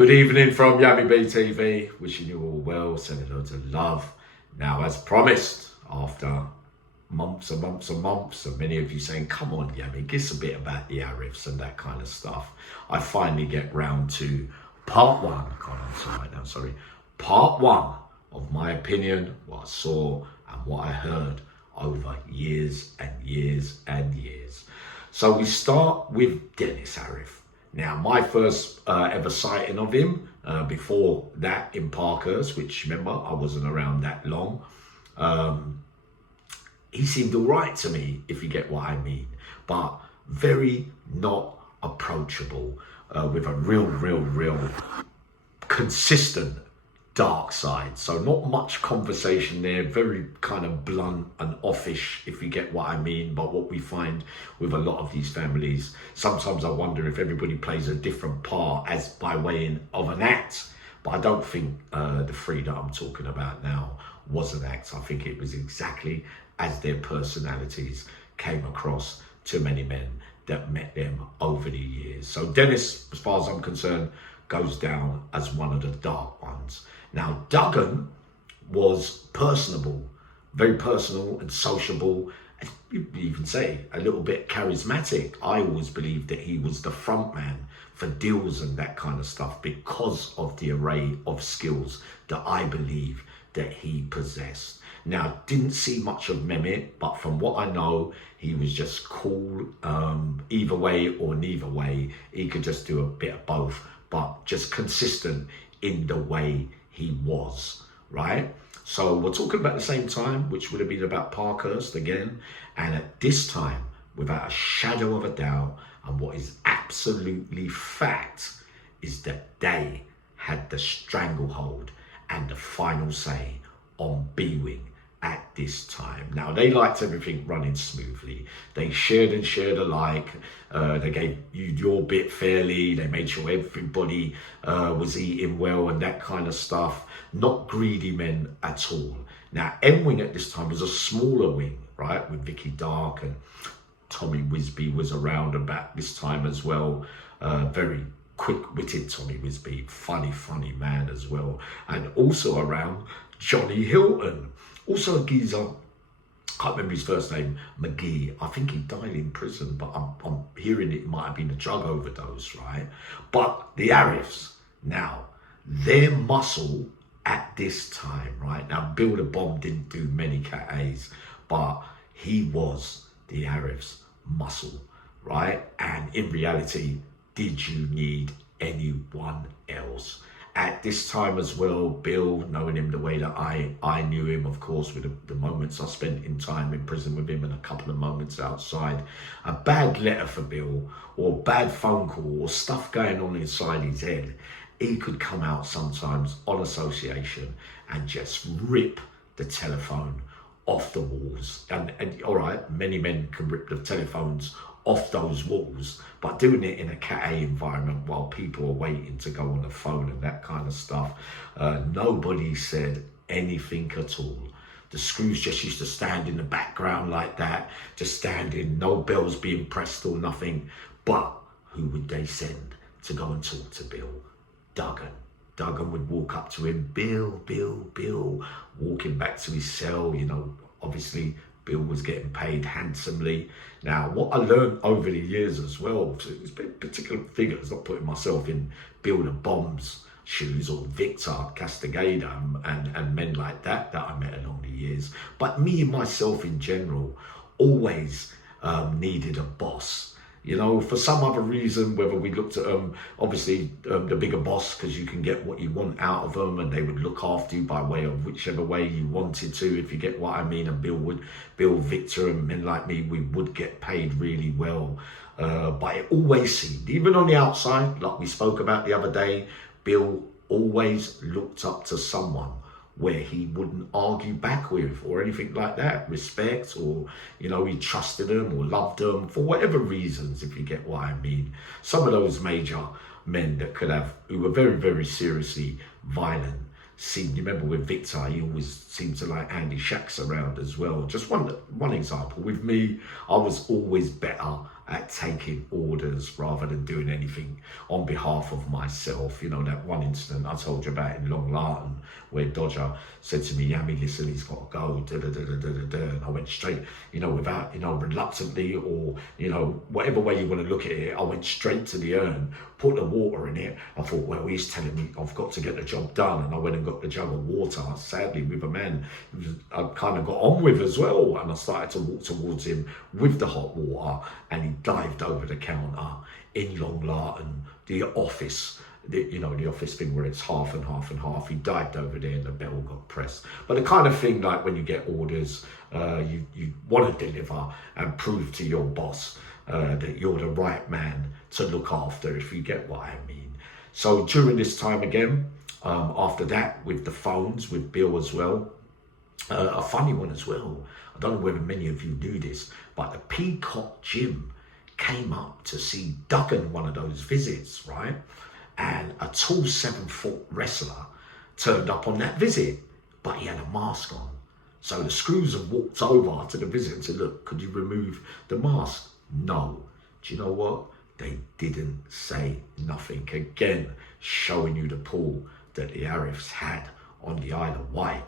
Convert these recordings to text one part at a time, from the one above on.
Good evening from Yummy BTV. Wishing you all well, sending loads of love. Now, as promised, after months and months and months, and many of you saying, come on, Yummy, give us a bit about the ariffs and that kind of stuff, I finally get round to part one. I can't answer right now, sorry. Part one of my opinion, what I saw and what I heard over years and years and years. So we start with Dennis Ariff. Now, my first ever sighting of him, before that in Parkhurst, which remember, I wasn't around that long, he seemed all right to me, if you get what I mean, but very not approachable, with a real consistent dark side. So not much conversation there, very kind of blunt and offish, if you get what I mean. But what we find with a lot of these families, sometimes I wonder if everybody plays a different part as by way of an act. But I don't think the three that I'm talking about now was an act. I think it was exactly as their personalities came across to many men that met them over the years. So Dennis, as far as I'm concerned, goes down as one of the dark ones. Now, Duggan was personable, very personal and sociable, and you'd even say a little bit charismatic. I always believed that he was the front man for deals and that kind of stuff because of the array of skills that I believe that he possessed. Now, didn't see much of Memet, but from what I know, he was just cool, either way or neither way. He could just do a bit of both, but just consistent in the way he was, right? So we're talking about the same time, which would have been about Parkhurst again. And at this time, without a shadow of a doubt, and what is absolutely fact, is that they had the stranglehold and the final say on B-Wing at this time. Now, they liked everything running smoothly. They shared and shared alike. They gave you your bit fairly. They made sure everybody was eating well and that kind of stuff. Not greedy men at all. Now, M-Wing at this time was a smaller wing, right? With Vicky Dark and Tommy Wisby was around about this time as well. Very quick-witted Tommy Wisby, funny man as well. And also around Johnny Hilton. Also a geezer, can't remember his first name, McGee. I think he died in prison, but I'm hearing it might have been a drug overdose, right? But the Ariffs, now, their muscle at this time, right? Now, billthebomb didn't do many Cat A's, but he was the Ariffs' muscle, right? And in reality, did you need anyone else? At this time as well, Bill, knowing him the way that I knew him, of course, with the moments I spent in time in prison with him and a couple of moments outside, a bad letter for Bill or bad phone call or stuff going on inside his head, he could come out sometimes on association and just rip the telephone off the walls. And all right, many men can rip the telephones off those walls, but doing it in a Cat A environment while people are waiting to go on the phone and that kind of stuff, nobody said anything at all. The screws just used to stand in the background like that, just standing, no bells being pressed or nothing. But who would they send to go and talk to Bill? Duggan. Duggan would walk up to him, Bill, walking back to his cell. You know, obviously Bill was getting paid handsomely. Now, what I learned over the years as well, it's been particular figures, not putting myself in billthebomb's shoes or Victor Castigator and men like that I met along the years. But me and myself in general always needed a boss. You know, for some other reason, whether we looked at obviously the bigger boss, because you can get what you want out of them and they would look after you by way of whichever way you wanted to, if you get what I mean. And Bill, Victor and men like me, we would get paid really well. But it always seemed, even on the outside, like we spoke about the other day, Bill always looked up to someone where he wouldn't argue back with or anything like that. Respect, or, you know, he trusted them or loved them for whatever reasons, if you get what I mean. Some of those major men that who were very seriously violent, you remember with Victor, he always seemed to like Andy Shacks around as well. Just one example. With me, I was always better at taking orders rather than doing anything on behalf of myself. You know, that one incident I told you about in Long Lartin, where Dodger said to me, Yami, listen, he's got to go, and I went straight, you know, without, you know, reluctantly, or, you know, whatever way you want to look at it, I went straight to the urn, put the water in it. I thought, well, he's telling me I've got to get the job done, and I went and got the jug of water, sadly with a man I kind of got on with as well, and I started to walk towards him with the hot water, and he dived over the counter in Long Lartin, the office, you know, the office thing where it's half and half and half. He dived over there and the bell got pressed. But the kind of thing, like when you get orders, you want to deliver and prove to your boss that you're the right man to look after, if you get what I mean. So during this time again, after that, with the phones, with Bill as well, a funny one as well. I don't know whether many of you knew this, but the Peacock Gym came up to see Duggan one of those visits, right? And a tall 7-foot wrestler turned up on that visit, but he had a mask on. So the screws have walked over to the visit and said, look, could you remove the mask? No. Do you know what? They didn't say nothing. Again, showing you the pull that the Ariffs had on the Isle of Wight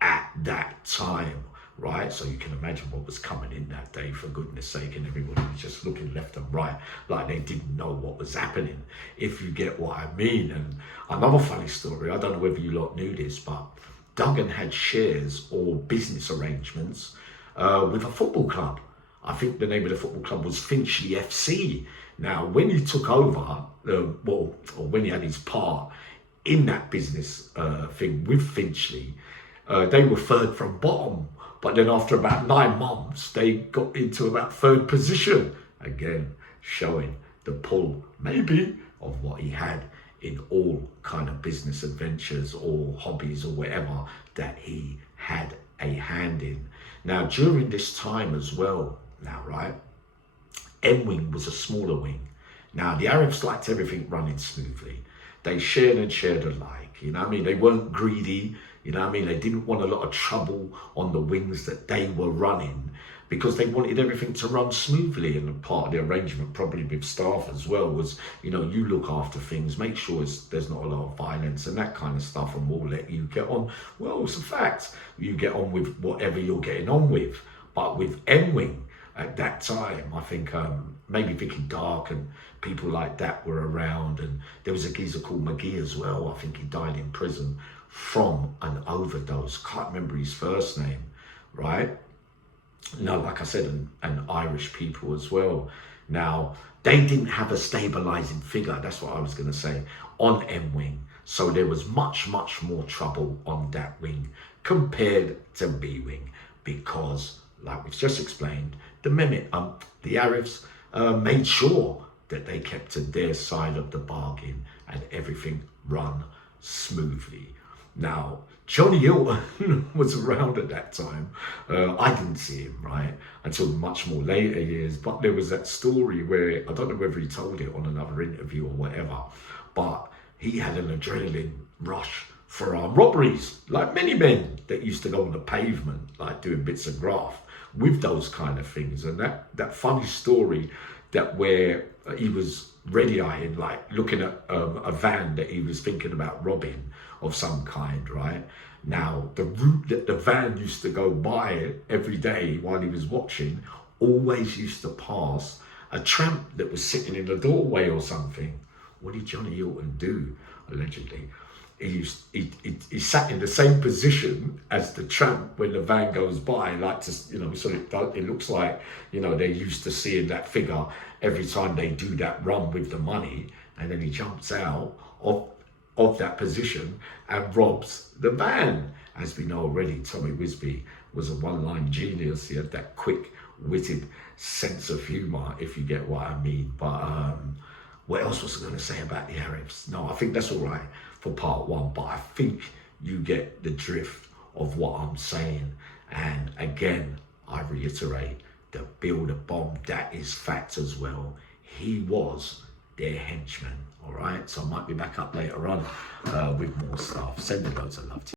at that time, right? So you can imagine what was coming in that day, for goodness sake, and everybody was just looking left and right like they didn't know what was happening, if you get what I mean. And another funny story, I don't know whether you lot knew this, but Duggan had shares or business arrangements with a football club. I think the name of the football club was Finchleyfc. Now, when he took over, or when he had his part in that business thing with Finchley, they were third from bottom. But then after about 9 months, they got into about third position. Again, showing the pull, maybe, of what he had in all kind of business adventures or hobbies or whatever that he had a hand in. Now, during this time as well, right, M-Wing was a smaller wing. Now, the Arabs liked everything running smoothly. They shared and shared alike, you know what I mean? They weren't greedy, you know what I mean? They didn't want a lot of trouble on the wings that they were running, because they wanted everything to run smoothly. And part of the arrangement, probably with staff as well, was, you know, you look after things, make sure there's not a lot of violence and that kind of stuff, and we'll let you get on. Well, it's a fact. You get on with whatever you're getting on with. But with M-Wing, at that time, I think maybe Vicky Dark and people like that were around, and there was a geezer called McGee as well. I think he died in prison from an overdose. Can't remember his first name, right? No, like I said, and Irish people as well. Now, they didn't have a stabilizing figure, that's what I was going to say, on M-Wing. So there was much, much more trouble on that wing compared to B-Wing, because, like we've just explained, the memet, the Ariffs made sure that they kept to their side of the bargain and everything run smoothly. Now, Johnny Hilton was around at that time. I didn't see him, right, until much more later years. But there was that story where, I don't know whether he told it on another interview or whatever, but he had an adrenaline rush for armed robberies, like many men that used to go on the pavement, like doing bits of graft with those kind of things. And that funny story that where he was ready-eyeing, like looking at a van that he was thinking about robbing of some kind, right? Now, the route that the van used to go by every day while he was watching always used to pass a tramp that was sitting in the doorway or something. What did Johnny Hilton do, allegedly? He sat in the same position as the tramp when the van goes by, like to, you know, so it looks like, you know, they're used to seeing that figure every time they do that run with the money, and then he jumps out of that position and robs the van. As we know already, Tommy Wisby was a one-line genius. He had that quick-witted sense of humour, if you get what I mean. But what else was I going to say about the Arabs? No, I think that's all right for part one, but I think you get the drift of what I'm saying. And again, I reiterate, the Bill the Bomb, that is fact as well. He was their henchman, all right? So I might be back up later on with more stuff. Sending loads of love to you.